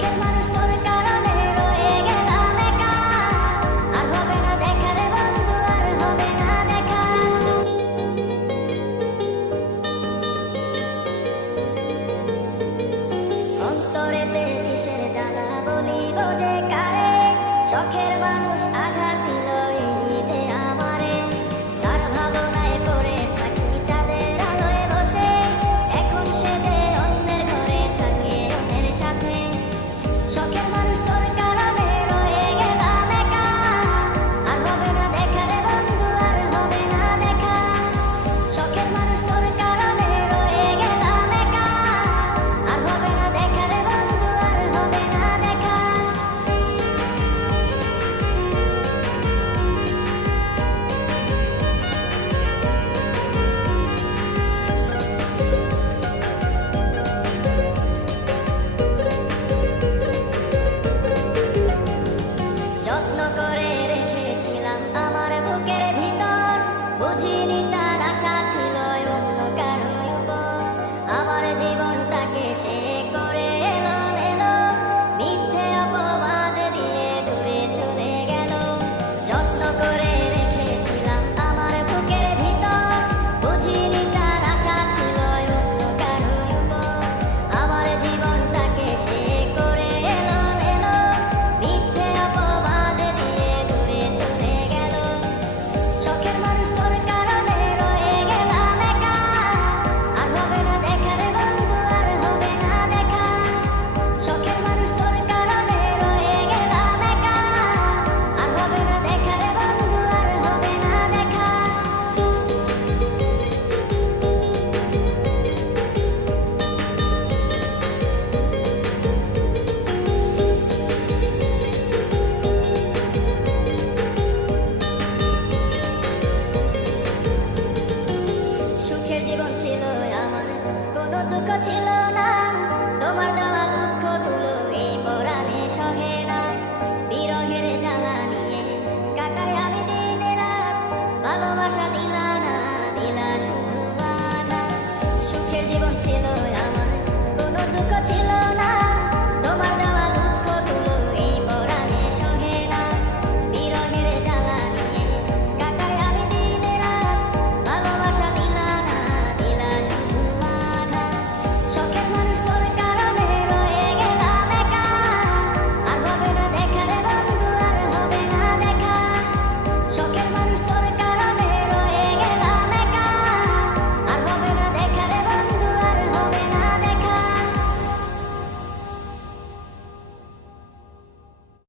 que. 起来。了树。